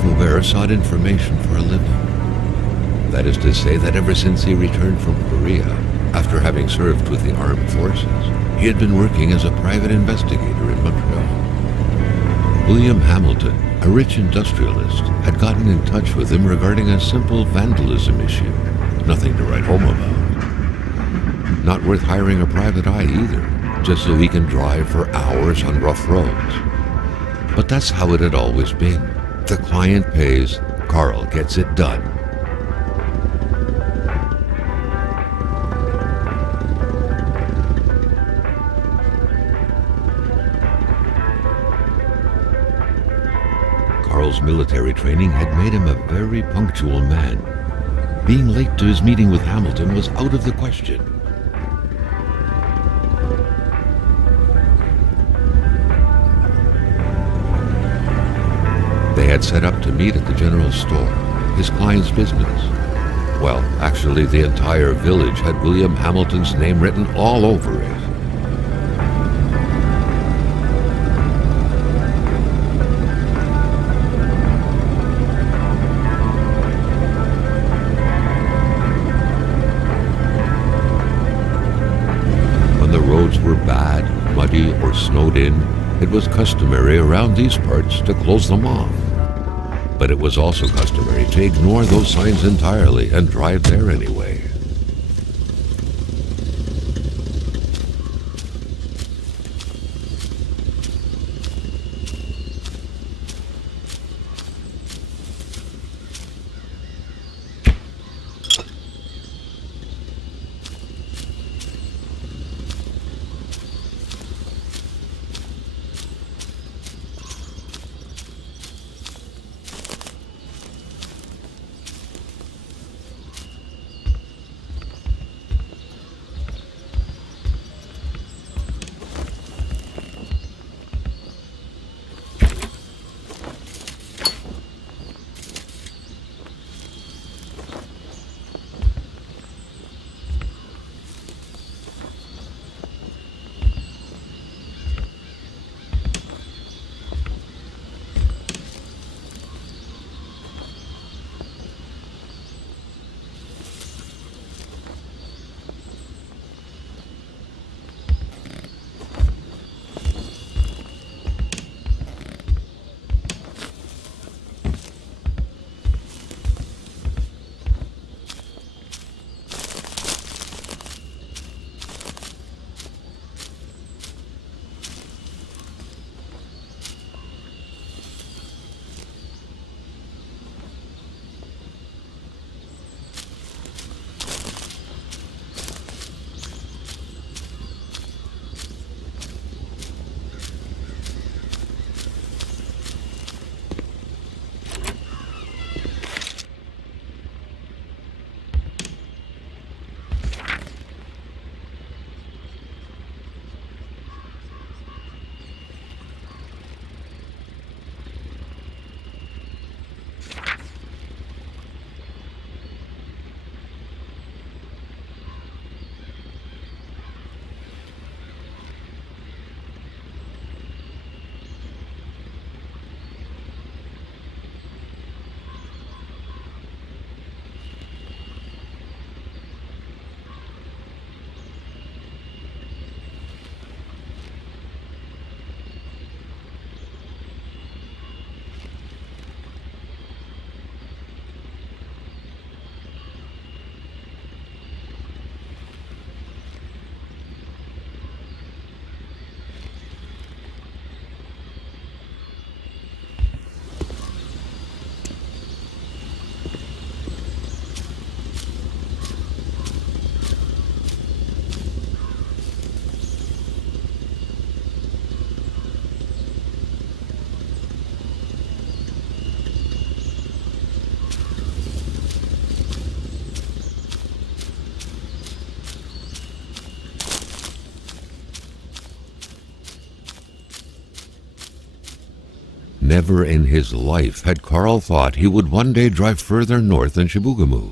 Faubert sought information for a living. That is to say that ever since he returned from Korea, after having served with the armed forces, he had been working as a private investigator in Montreal. William Hamilton, a rich industrialist, had gotten in touch with him regarding a simple vandalism issue. Nothing to write home about. Not worth hiring a private eye either, just so he can drive for hours on rough roads. But that's how it had always been. The client pays, Carl gets it done. Carl's military training had made him a very punctual man. Being late to his meeting with Hamilton was out of the question. They had set up to meet at the general store, his client's business. Well, actually, the entire village had William Hamilton's name written all over it. When the roads were bad, muddy, or snowed in, it was customary around these parts to close them off. But it was also customary to ignore those signs entirely and drive there anyway. Never in his life had Carl thought he would one day drive further north than Chibougamau.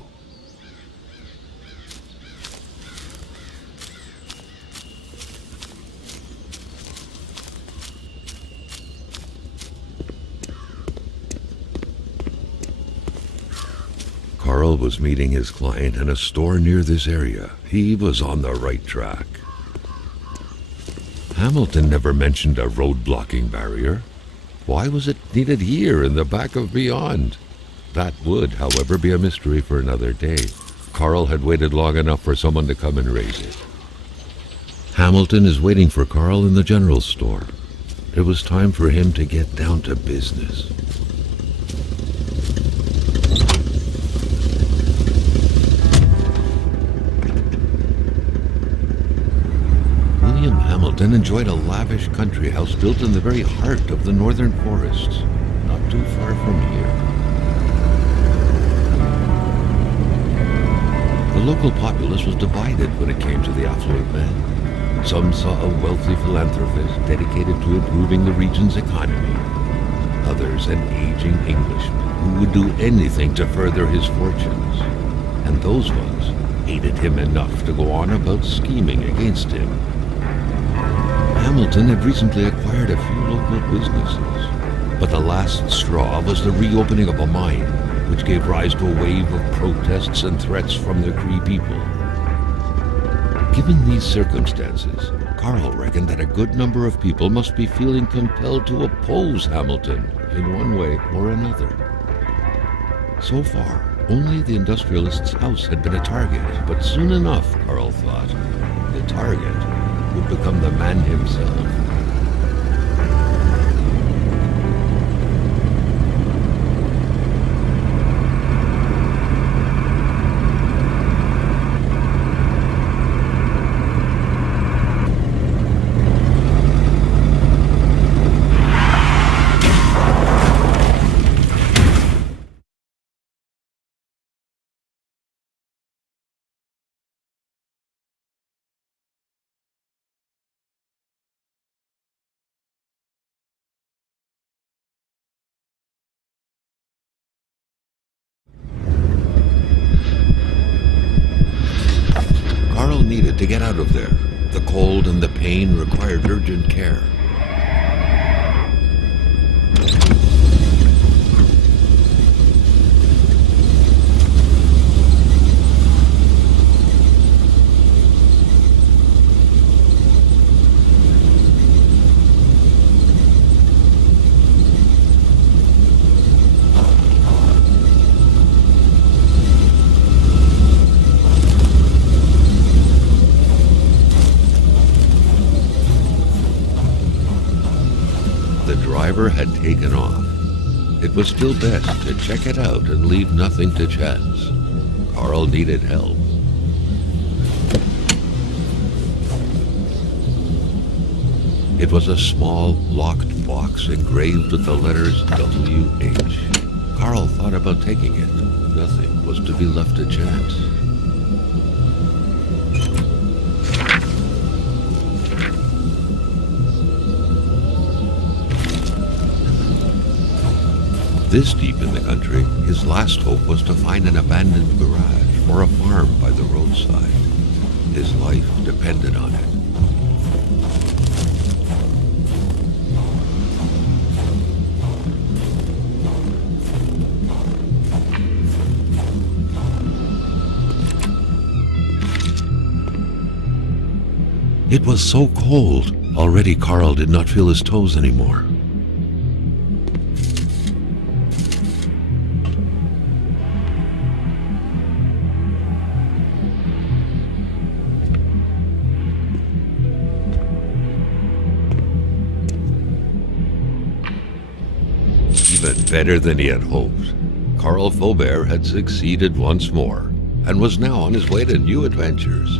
Carl was meeting his client in a store near this area. He was on the right track. Hamilton never mentioned a road-blocking barrier. Why was it needed here in the back of Beyond? That would, however, be a mystery for another day. Carl had waited long enough for someone to come and raise it. Hamilton is waiting for Carl in the general store. It was time for him to get down to business. Hamilton enjoyed a lavish country house built in the very heart of the northern forests, not too far from here. The local populace was divided when it came to the affluent man. Some saw a wealthy philanthropist dedicated to improving the region's economy. Others an aging Englishman who would do anything to further his fortunes. And those ones hated him enough to go on about scheming against him. Hamilton had recently acquired a few local businesses, but the last straw was the reopening of a mine, which gave rise to a wave of protests and threats from the Cree people. Given these circumstances, Carl reckoned that a good number of people must be feeling compelled to oppose Hamilton in one way or another. So far, only the industrialist's house had been a target, but soon enough, Carl thought, the target would become the man himself. Carl needed to get out of there. The cold and the pain required urgent care. Had taken off. It was still best to check it out and leave nothing to chance. Carl needed help. It was a small, locked box engraved with the letters W.H. Carl thought about taking it. Nothing was to be left to chance. This deep in the country, his last hope was to find an abandoned garage or a farm by the roadside. His life depended on it. It was so cold. Already Carl did not feel his toes anymore. Even better than he had hoped. Carl Faubert had succeeded once more, and was now on his way to new adventures.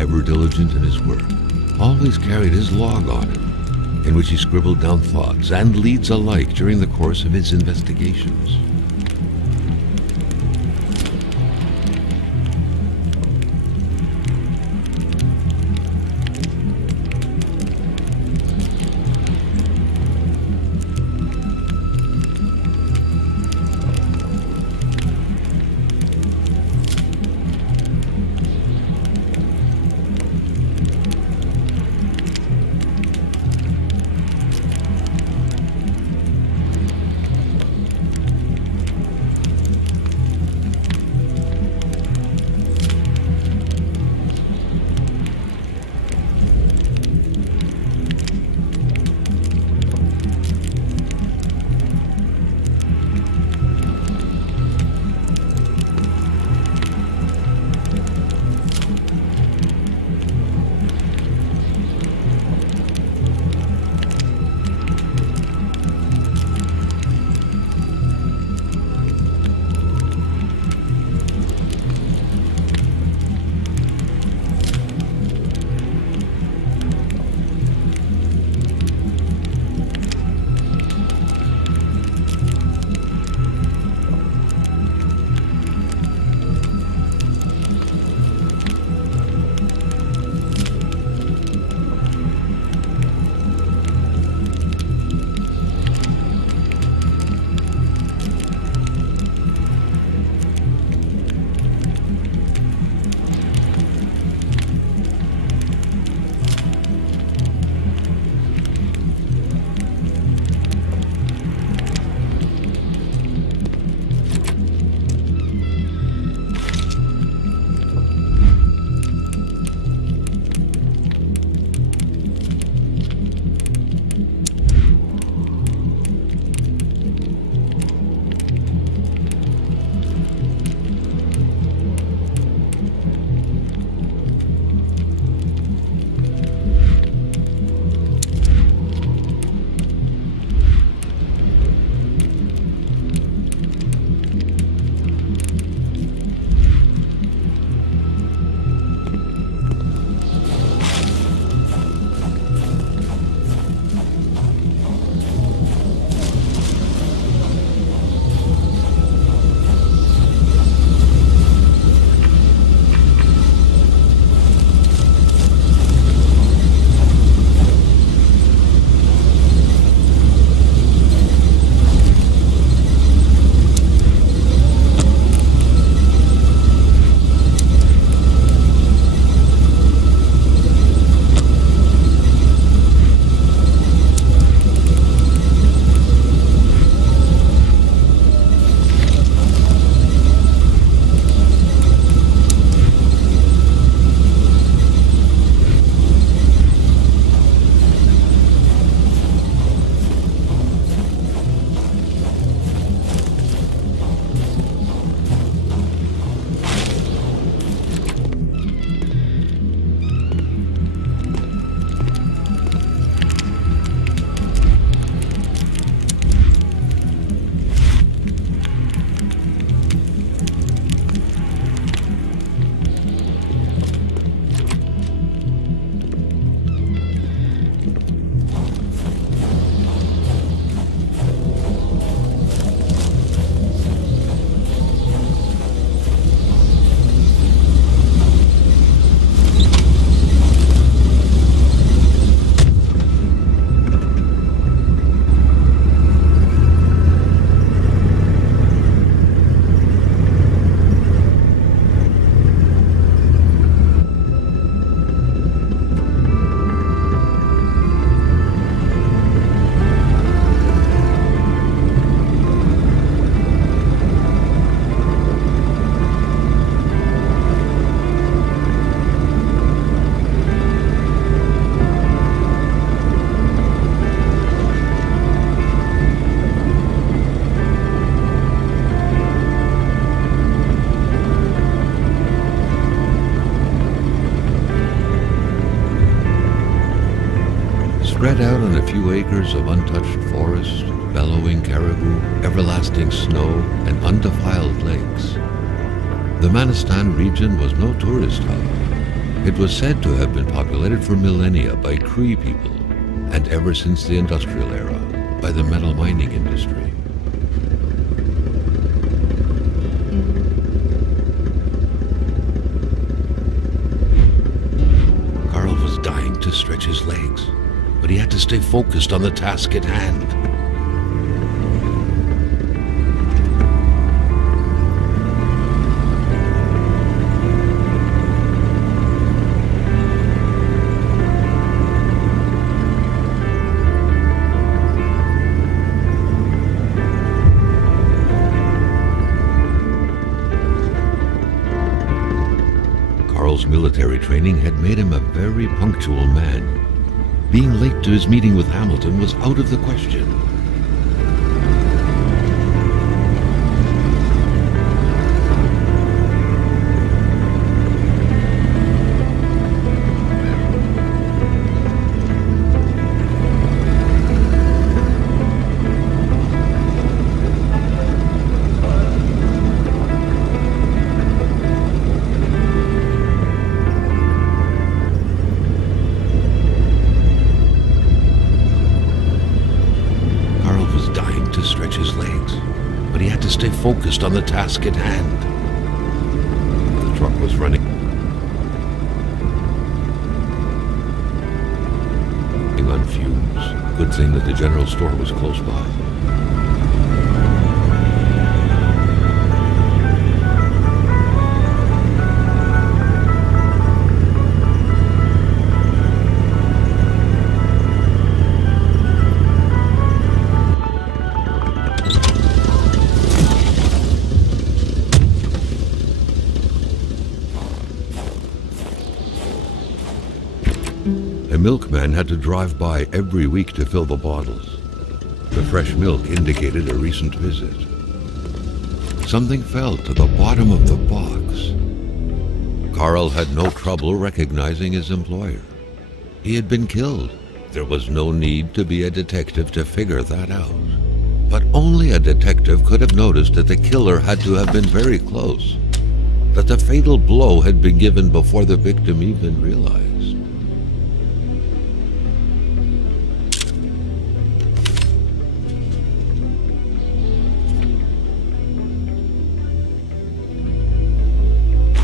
ever diligent in his work, always carried his log on him, in which he scribbled down thoughts and leads alike during the course of his investigations. Spread out on a few acres of untouched forest, bellowing caribou, everlasting snow, and undefiled lakes, the Manistan region was no tourist hub. It was said to have been populated for millennia by Cree people, and ever since the industrial era, by the metal mining industry. Carl was dying to stretch his legs, but he had to stay focused on the task at hand. Carl's military training had made him a very punctual man. Being late to his meeting with Hamilton was out of the question. Focused on the task at hand. The truck was running on fumes. Good thing that the general store was close by. A milkman had to drive by every week to fill the bottles. The fresh milk indicated a recent visit. Something fell to the bottom of the box. Carl had no trouble recognizing his employer. He had been killed. There was no need to be a detective to figure that out. But only a detective could have noticed that the killer had to have been very close, that the fatal blow had been given before the victim even realized.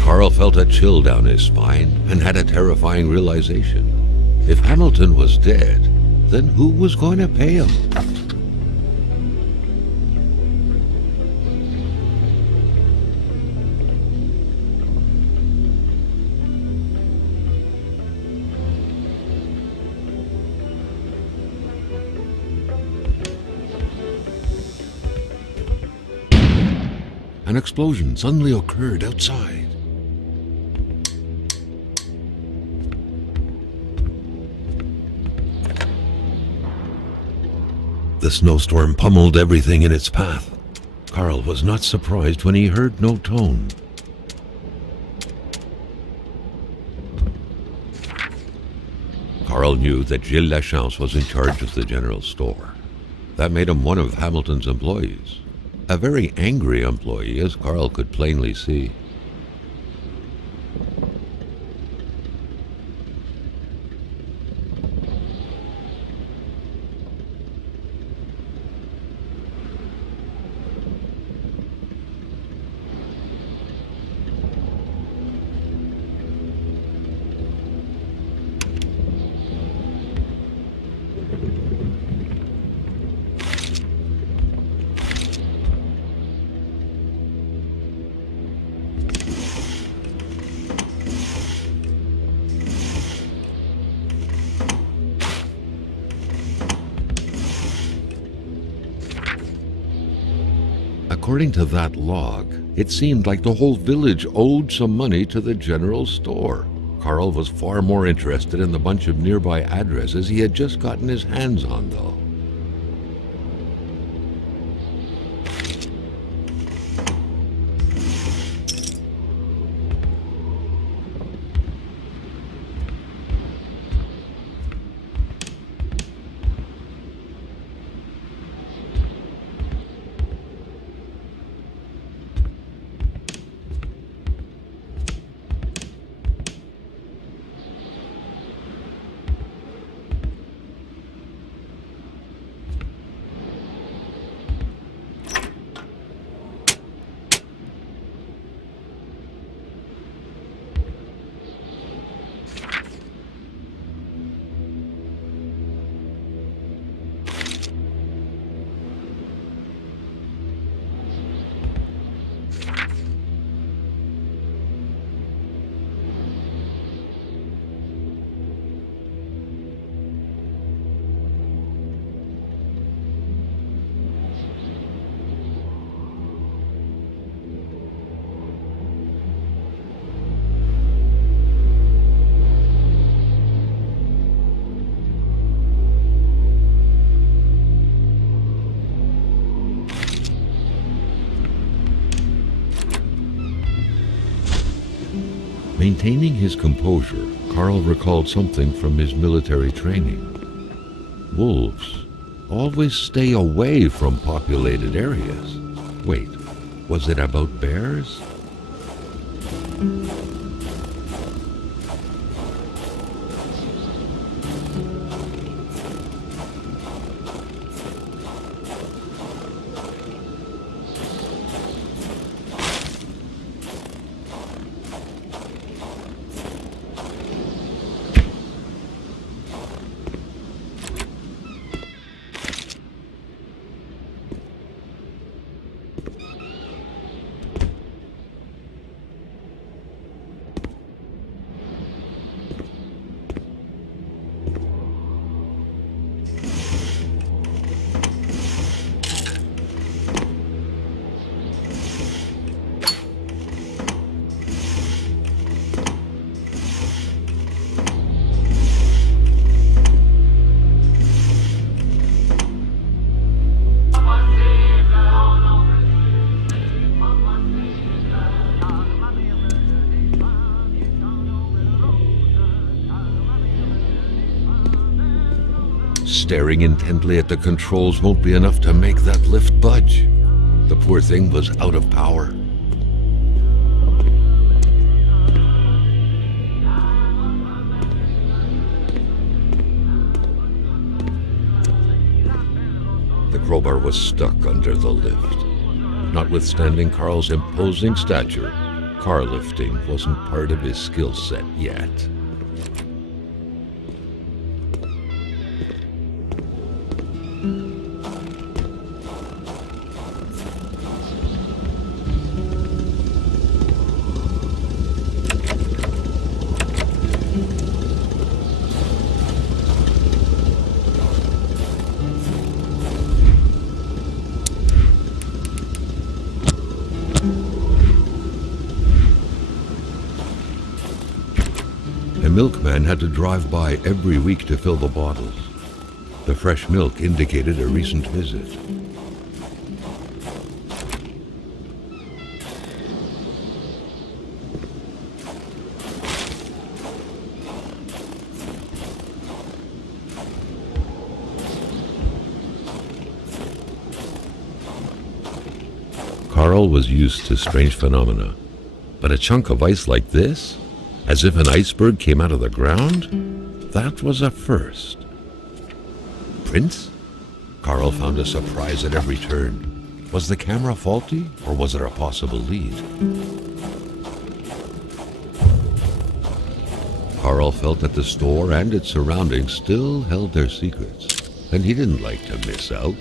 Carl felt a chill down his spine and had a terrifying realization. If Hamilton was dead, then who was going to pay him? An explosion suddenly occurred outside. The snowstorm pummeled everything in its path. Carl was not surprised when he heard no tone. Carl knew that Gilles Lachance was in charge of the general store. That made him one of Hamilton's employees. A very angry employee, as Carl could plainly see. According to that log, it seemed like the whole village owed some money to the general store. Carl was far more interested in the bunch of nearby addresses he had just gotten his hands on, though. Maintaining his composure, Carl recalled something from his military training. Wolves always stay away from populated areas. Wait, was it about bears? Staring intently at the controls won't be enough to make that lift budge. The poor thing was out of power. The crowbar was stuck under the lift. Notwithstanding Carl's imposing stature, car lifting wasn't part of his skill set yet. A milkman had to drive by every week to fill the bottles. The fresh milk indicated a recent visit. Carl was used to strange phenomena, but a chunk of ice like this? As if an iceberg came out of the ground? That was a first. Prints? Carl found a surprise at every turn. Was the camera faulty, or was it a possible lead? Carl felt that the store and its surroundings still held their secrets, and he didn't like to miss out.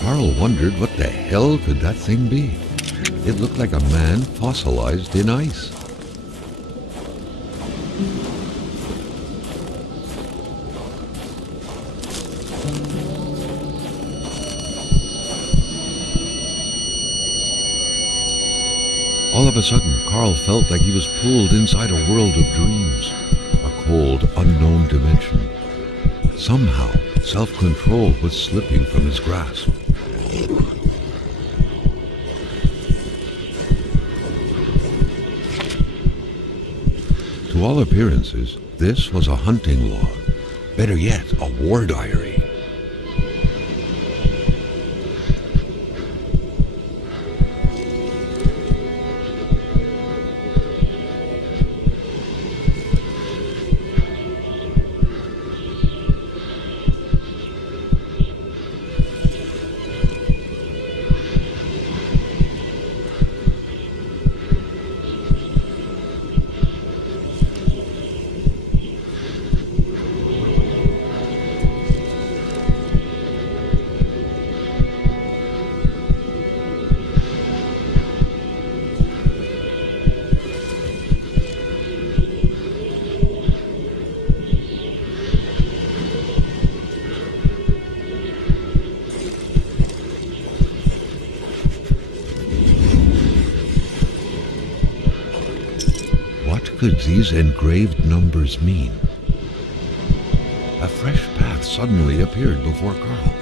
Carl wondered what the hell could that thing be. It looked like a man fossilized in ice. All of a sudden, Carl felt like he was pulled inside a world of dreams, a cold, unknown dimension. Somehow, self-control was slipping from his grasp. To all appearances, this was a hunting log. Better yet, a war diary. What could these engraved numbers mean? A fresh path suddenly appeared before Carl.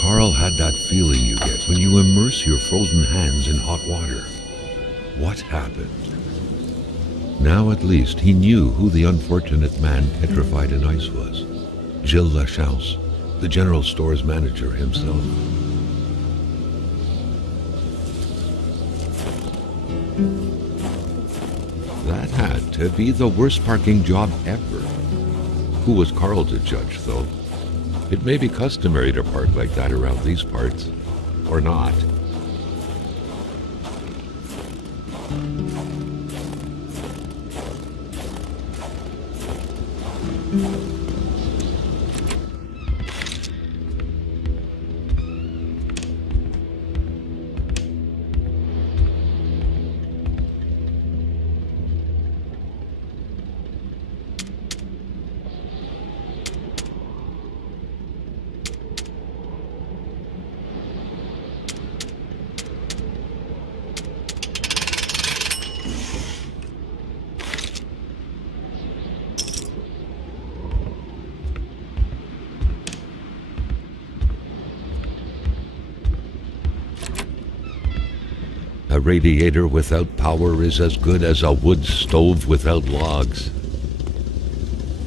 Carl had that feeling you get when you immerse your frozen hands in hot water. What happened? Now at least he knew who the unfortunate man petrified in ice was. Gilles Lachance, the general store's manager himself. That had to be the worst parking job ever. Who was Carl to judge, though? It may be customary to park like that around these parts, or not. A radiator without power is as good as a wood stove without logs.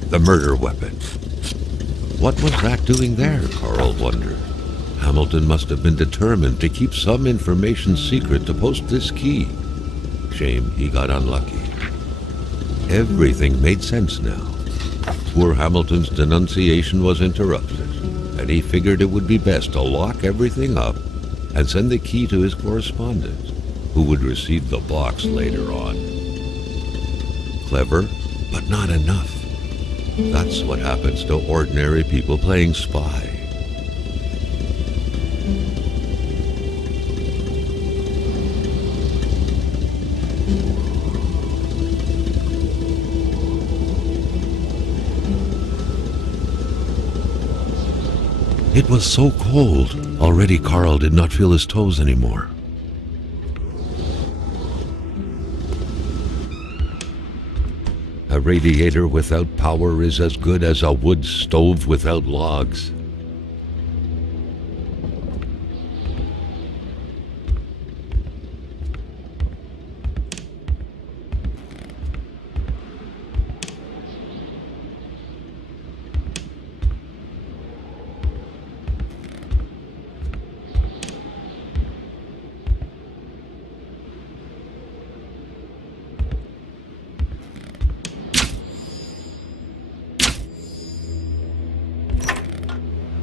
The murder weapon. What was that doing there, Carl wondered. Hamilton must have been determined to keep some information secret to post this key. Shame he got unlucky. Everything made sense now. Poor Hamilton's denunciation was interrupted, and he figured it would be best to lock everything up and send the key to his correspondent, who would receive the box later on. Clever, but not enough. That's what happens to ordinary people playing spy. It was so cold. Already Carl did not feel his toes anymore. A radiator without power is as good as a wood stove without logs.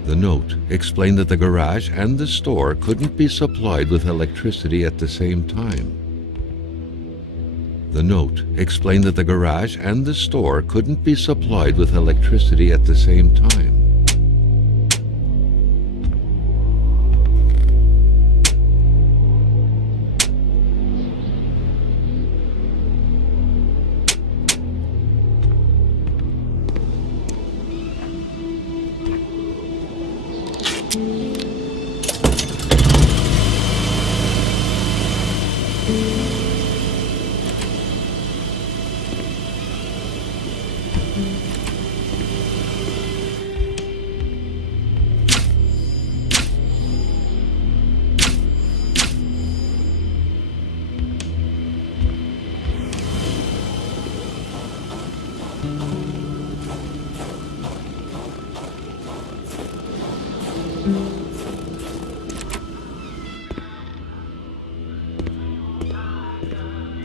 The note explained that the garage and the store couldn't be supplied with electricity at the same time. The note explained that the garage and the store couldn't be supplied with electricity at the same time.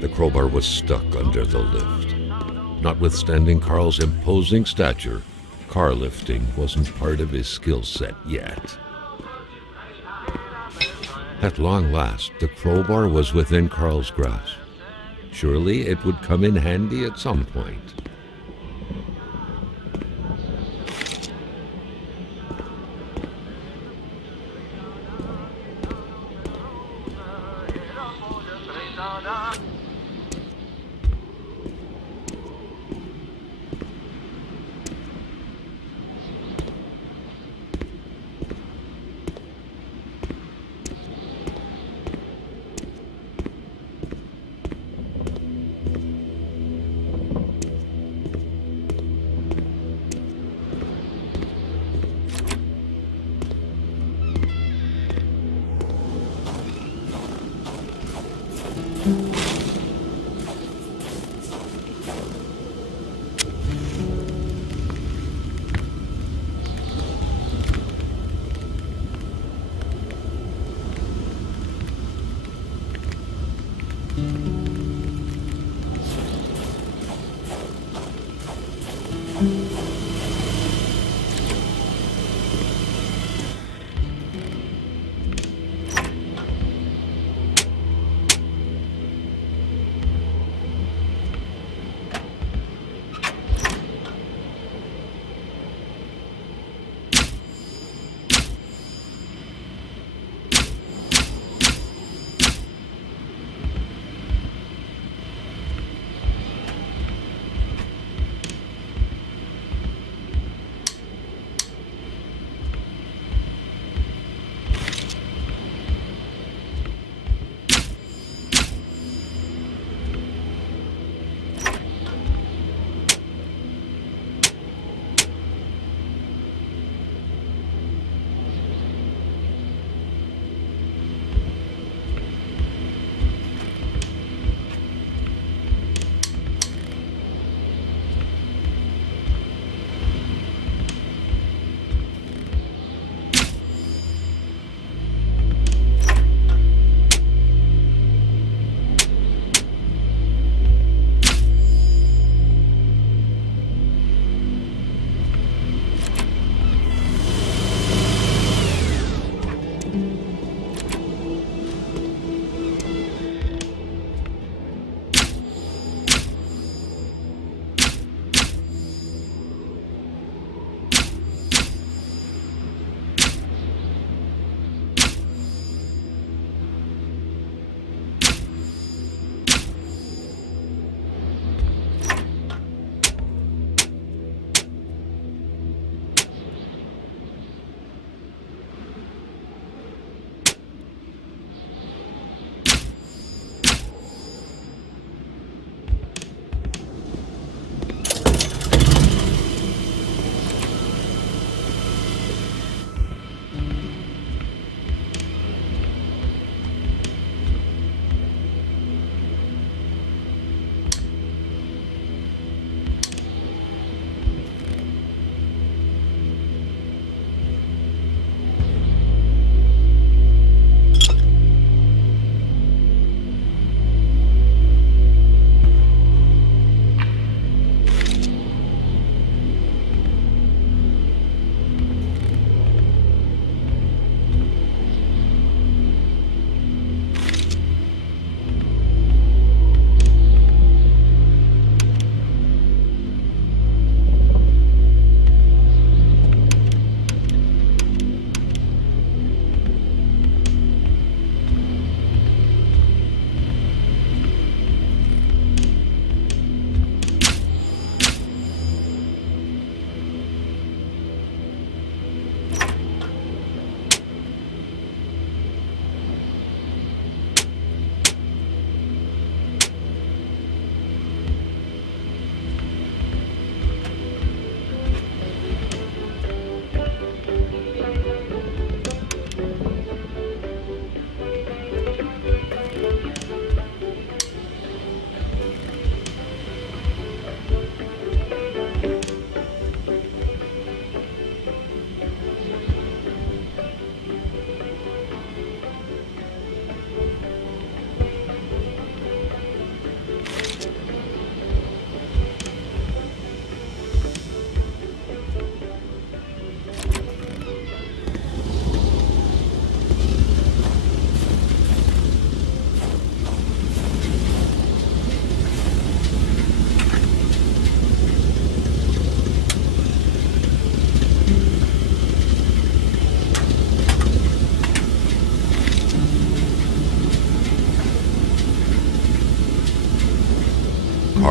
The crowbar was stuck under the lift. Notwithstanding Carl's imposing stature, car lifting wasn't part of his skill set yet. At long last, the crowbar was within Carl's grasp. Surely it would come in handy at some point.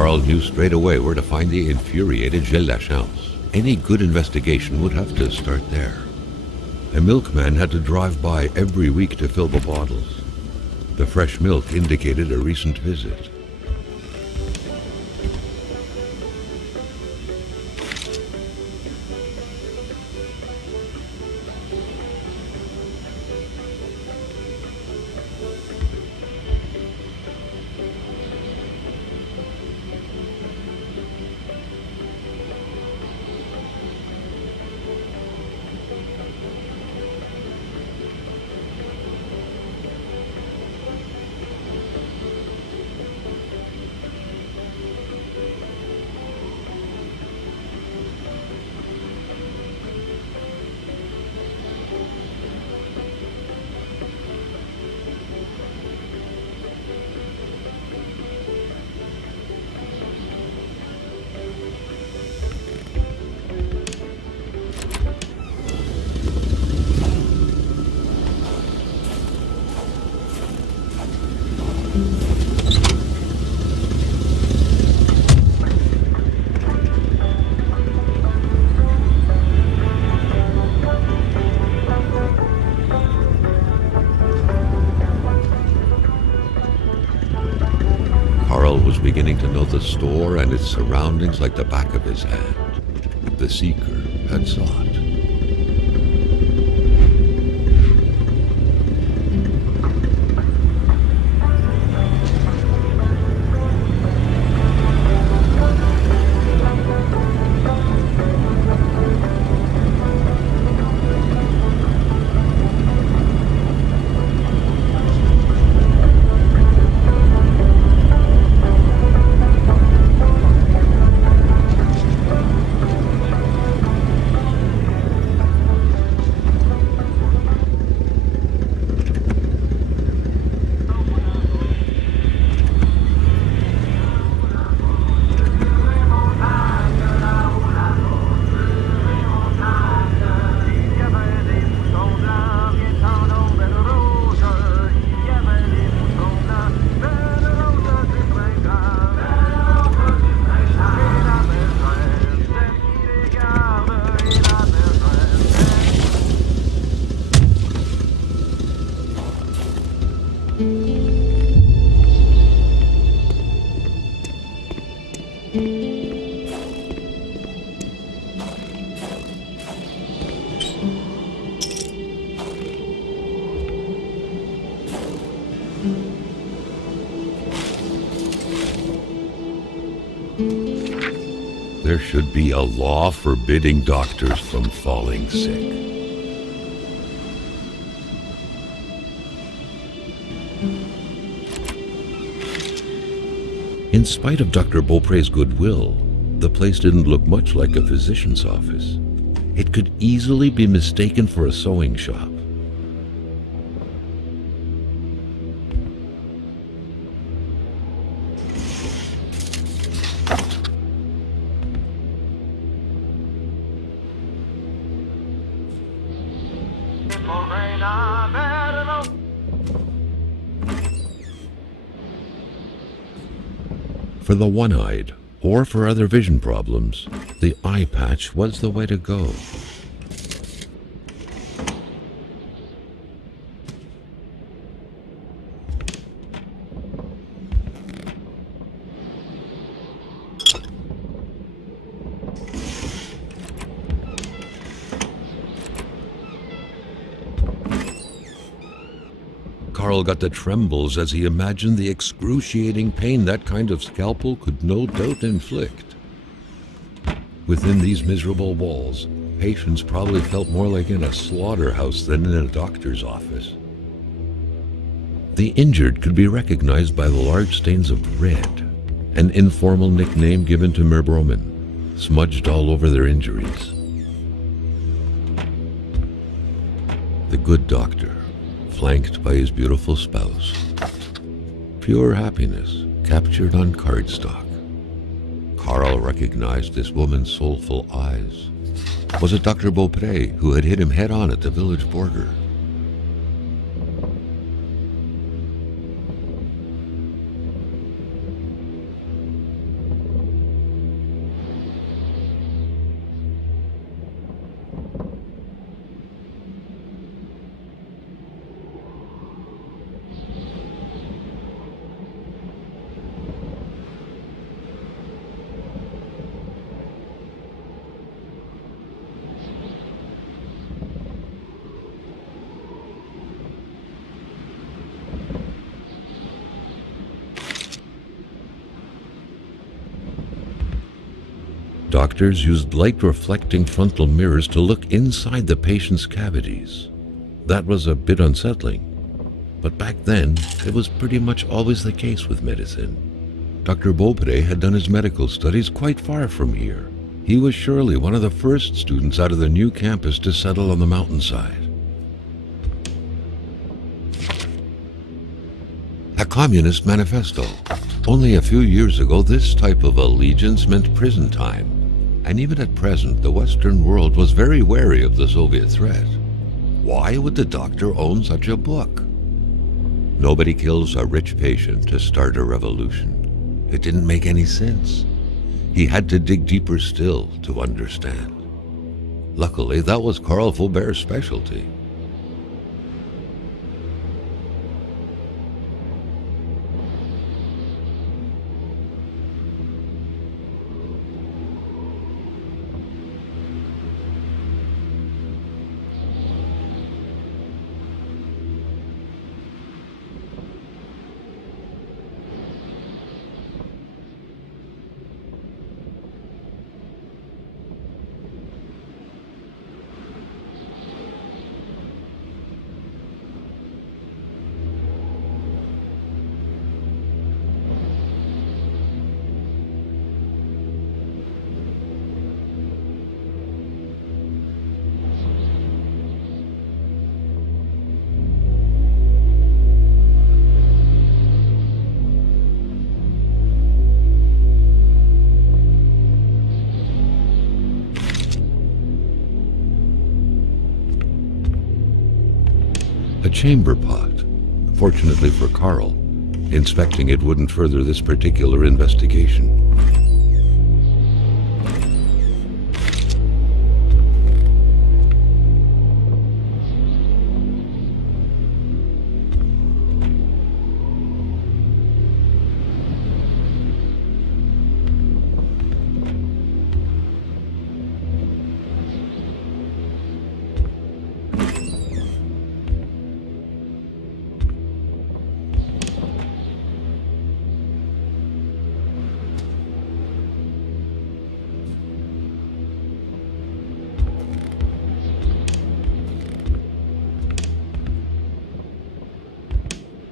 Carl knew straight away where to find the infuriated J'ai la Chance. Any good investigation would have to start there. A milkman had to drive by every week to fill the bottles. The fresh milk indicated a recent visit. Was beginning to know the store and its surroundings like the back of his hand. The seeker had sought. There should be a law forbidding doctors from falling sick. In spite of Dr. Beaupré's goodwill, the place didn't look much like a physician's office. It could easily be mistaken for a sewing shop. For the one-eyed, or for other vision problems, the eye patch was the way to go. Carl got the trembles as he imagined the excruciating pain that kind of scalpel could no doubt inflict. Within these miserable walls, patients probably felt more like in a slaughterhouse than in a doctor's office. The injured could be recognized by the large stains of red, an informal nickname given to Merbromen, smudged all over their injuries. The good doctor, flanked by his beautiful spouse. Pure happiness, captured on cardstock. Carl recognized this woman's soulful eyes. Was it Dr. Beaupré who had hit him head-on at the village border? doctors used light-reflecting frontal mirrors to look inside the patient's cavities. That was a bit unsettling, but back then it was pretty much always the case with medicine. Dr. Beaupre had done his medical studies quite far from here. He was surely one of the first students out of the new campus to settle on the mountainside. A Communist Manifesto. Only a few years ago, this type of allegiance meant prison time. And even at present, the Western world was very wary of the Soviet threat. Why would the doctor own such a book? Nobody kills a rich patient to start a revolution. It didn't make any sense. He had to dig deeper still to understand. Luckily, that was Carl Faubert's specialty. A chamber pot. Fortunately for Carl, inspecting it wouldn't further this particular investigation.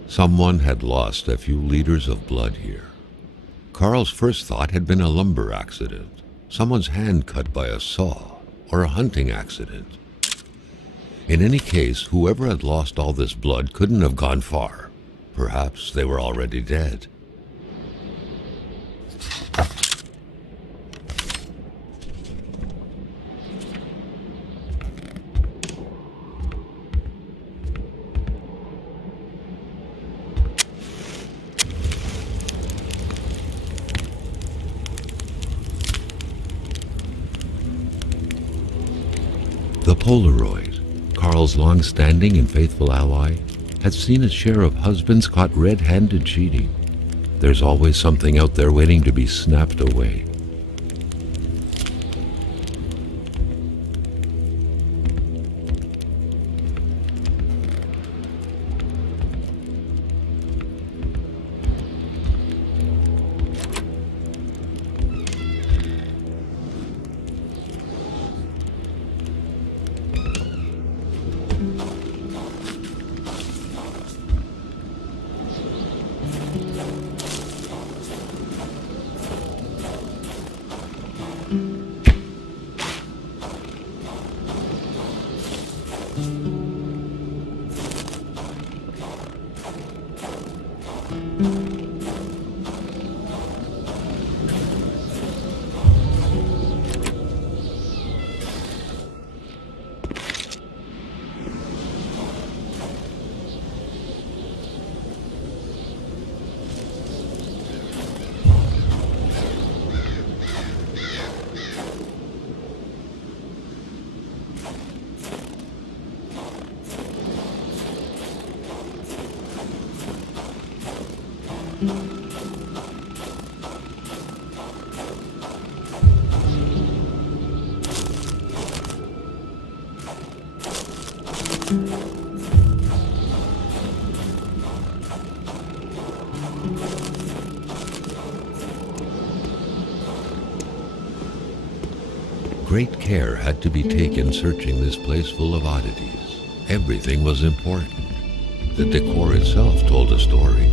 Someone had lost a few liters of blood here. Carl's first thought had been a lumber accident, someone's hand cut by a saw, or a hunting accident. In any case, whoever had lost all this blood couldn't have gone far. Perhaps they were already dead. The Polaroid, Carl's long-standing and faithful ally, had seen its share of husbands caught red-handed cheating. There's always something out there waiting to be snapped away. Great care had to be taken searching this place full of oddities. Everything was important. The decor itself told a story.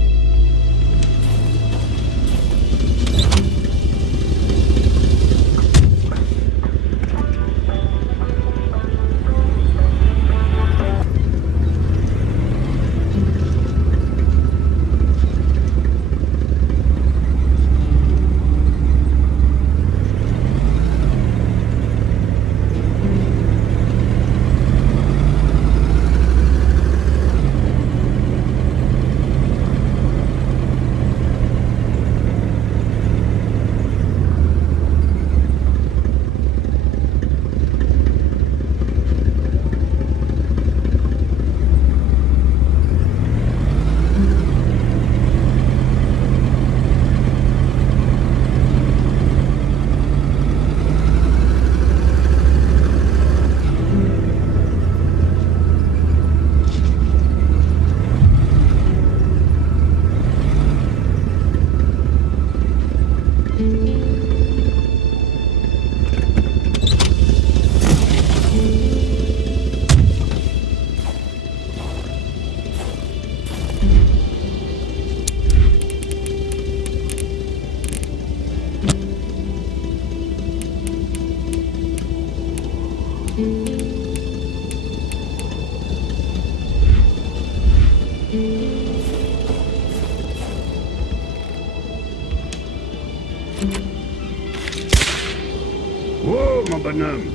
Oh, mon bonhomme!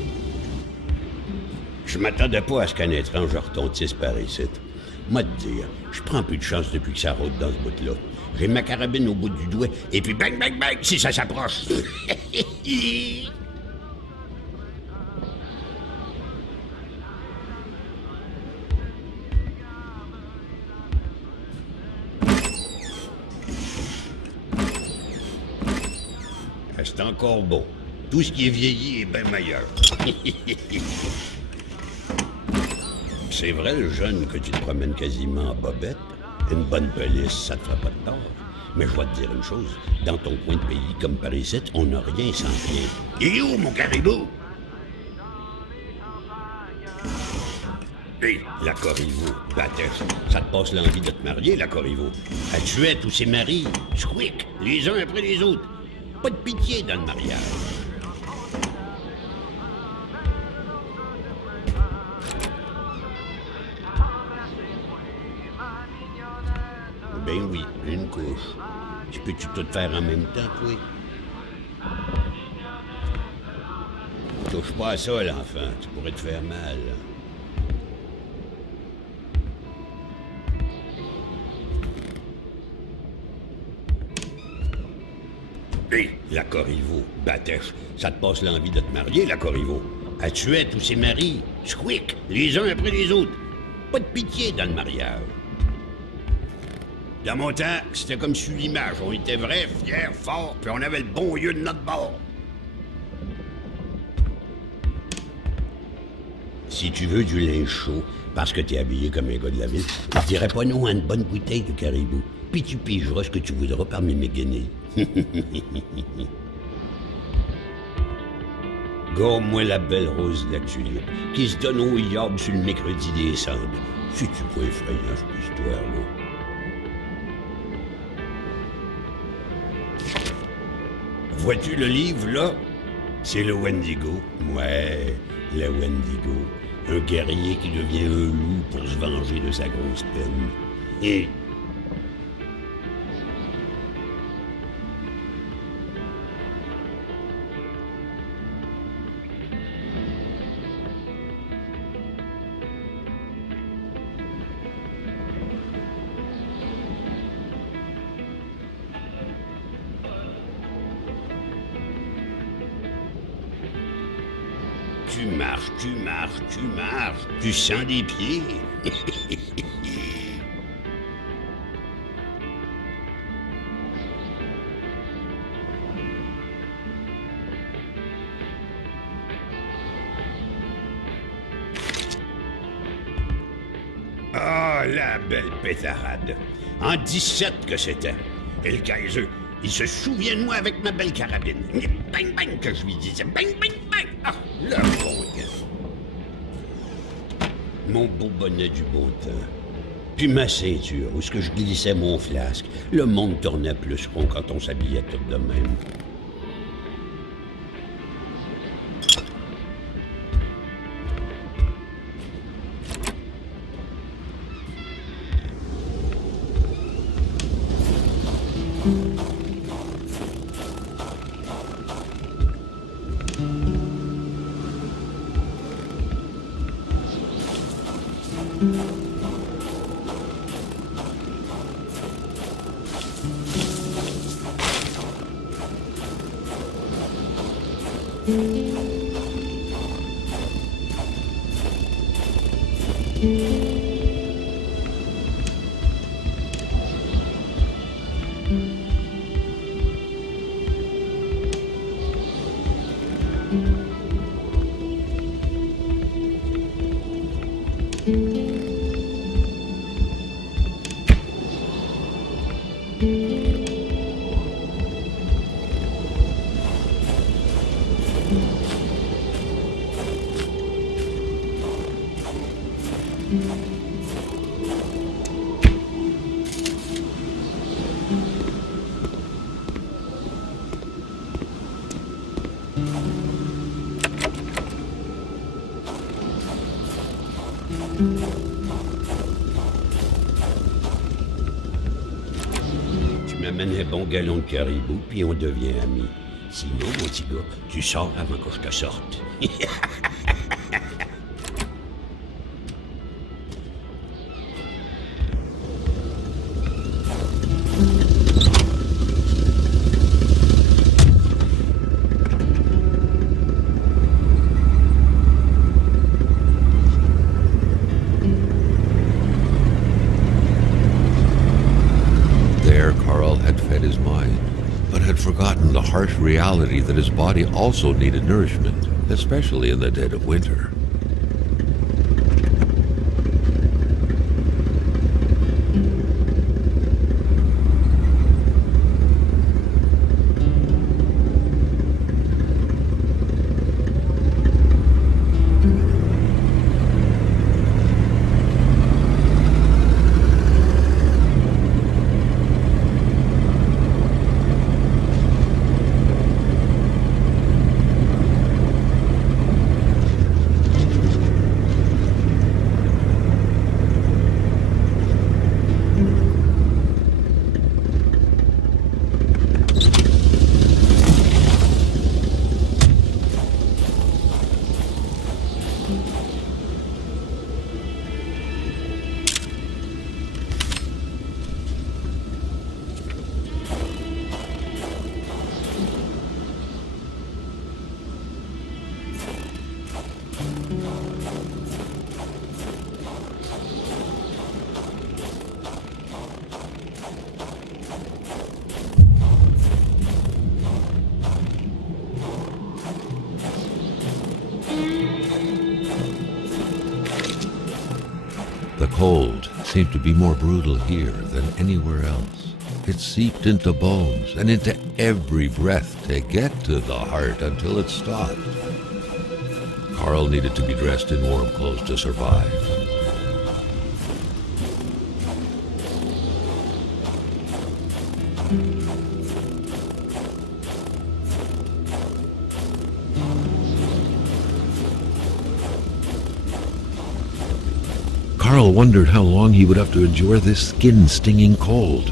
Je m'attendais pas à ce qu'un étrange retentisse par ici. Moi te dire, je prends plus de chance depuis que ça rôde dans ce bout-là. J'ai ma carabine au bout du doigt, et puis bang, bang, bang, si ça s'approche! C'est encore beau. Tout ce qui est vieilli est bien meilleur. C'est vrai, le jeune, que tu te promènes quasiment en bobette. Une bonne police, ça te fera pas de tort. Mais je vais te dire une chose. Dans ton coin de pays, comme par ici, on n'a rien sans rien. Il est où, mon caribou? Hé, la Corriveau, Batters, ça te passe l'envie de te marier, la Corriveau. Elle tuait tous ses maris, squick, les uns après les autres. Pas de pitié dans le mariage. Ben oui, une couche. Tu peux-tu tout faire en même temps, toi? Touche pas à ça, l'enfant. Tu pourrais te faire mal. Hé, la Corriveau, Batters, ça te passe l'envie de te marier, la Corriveau. Elle tuait tous ses maris, squick, les uns après les autres. Pas de pitié dans le mariage. Dans mon temps, c'était comme sur l'image. On était vrais, fiers, forts, puis on avait le bon lieu de notre bord. Si tu veux du linge chaud, parce que t'es habillé comme un gars de la ville, je dirais pas non à une bonne bouteille de caribou. Puis tu pigeras ce que tu voudras parmi mes guenilles. Gomme-moi la belle rose de la tulipe, qui se donne au yab sur le mercredi des cendres. Si tu peux effrayant cette histoire-là. Vois-tu le livre, là? C'est le Wendigo. Ouais, le Wendigo. Un guerrier qui devient un loup pour se venger de sa grosse peine. Et... Tu marches, tu marches, tu marches, tu sens des pieds. Ah, la belle pétarade. En 17 que c'était. Et le Kaiser, Il se souvient de moi avec ma belle carabine. Bang, bang, que je lui disais. Bang, bang, bang. Ah, le bon gars. Mon beau bonnet du beau temps. Puis ma ceinture, où ce que je glissais mon flasque. Le monde tournait plus rond quand on s'habillait tout de même. Tu m'amènes un bon galon de caribou, puis on devient amis. Sinon, mon petit gars, tu sors avant que je te sorte. There, Carl had fed his mind, but had forgotten the harsh reality that his body also needed nourishment, especially in the dead of winter. The cold seemed to be more brutal here than anywhere else. It seeped into bones and into every breath to get to the heart until it stopped. Carl needed to be dressed in warm clothes to survive. Carl wondered how long he would have to endure this skin-stinging cold.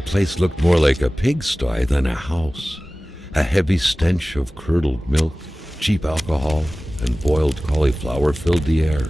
The place looked more like a pigsty than a house. A heavy stench of curdled milk, cheap alcohol, and boiled cauliflower filled the air.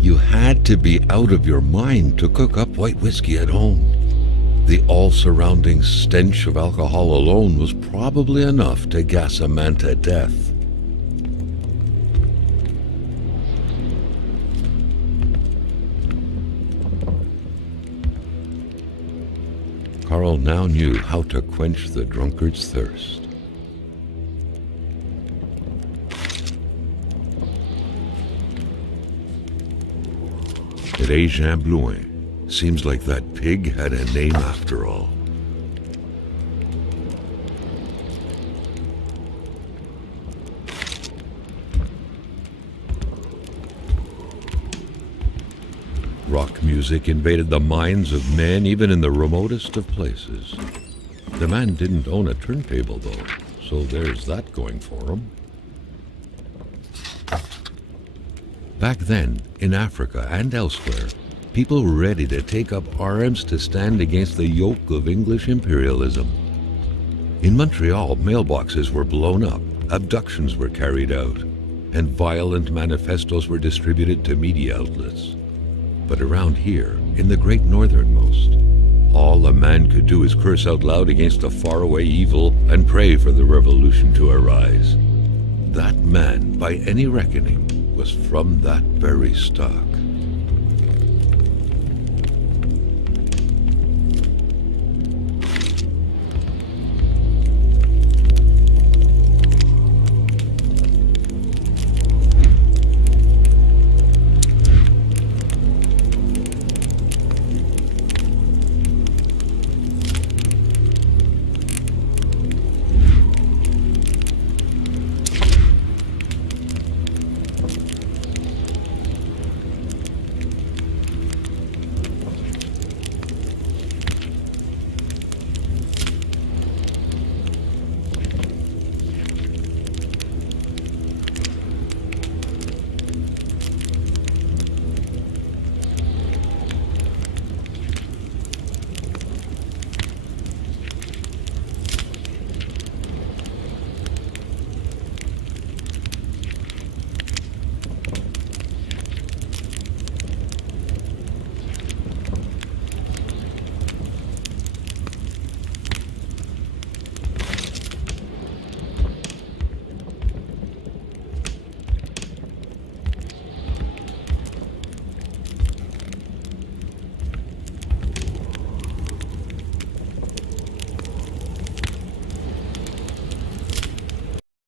You had to be out of your mind to cook up white whiskey at home. The all-surrounding stench of alcohol alone was probably enough to gas a man to death. Carl now knew how to quench the drunkard's thirst. At Jean Blouin, seems like that pig had a name after all. Rock music invaded the minds of men even in the remotest of places. The man didn't own a turntable though, so there's that going for him. Back then, in Africa and elsewhere, people were ready to take up arms to stand against the yoke of English imperialism. In Montreal, mailboxes were blown up, abductions were carried out, and violent manifestos were distributed to media outlets. But around here, in the great northernmost, all a man could do is curse out loud against a faraway evil and pray for the revolution to arise. That man, by any reckoning, was from that very stock.